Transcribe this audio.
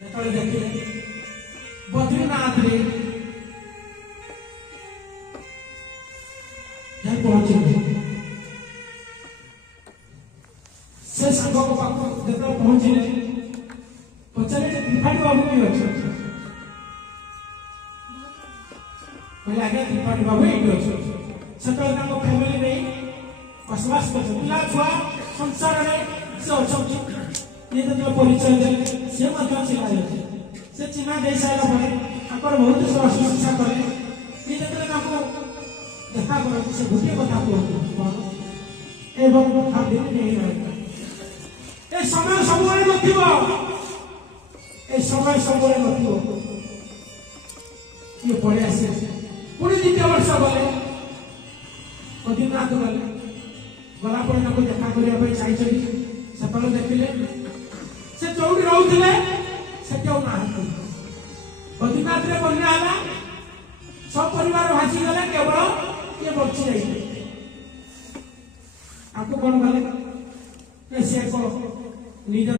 देखिए बद्रीनाथ रे पहुंचे से सांग को पाख जो पहुंचले पचारे त्रिपाठी बाबू भी अच्छे बोले आगे त्रिपाठी बाबू ये अच्छे से फैमिली नहीं बसवास कर पिला छुआ संसार में से अच्छा ये तो परिचय दे से मतलब चिल्लाए से चिन्हा दे सारा पड़े आकर बहुत प्रशंसा करे ये जतले हमको देखा कर से गोटे कथा को एवं हम दिन नहीं रहे ए समय सबरे नथिबो ए समय सबरे नथिबो ये पड़े आसे पुणी द्वितीय वर्ष गले बद्रीनाथ गले गला पर ना देखा करिया चाहिए सकाल देखिले से चौड़ी रहउथिले से केउ ना बद्रीनाथ रे बन्या हला सब परिवार भासी गले केवल ये बच्ची जाइए आपको कौन गले से को निज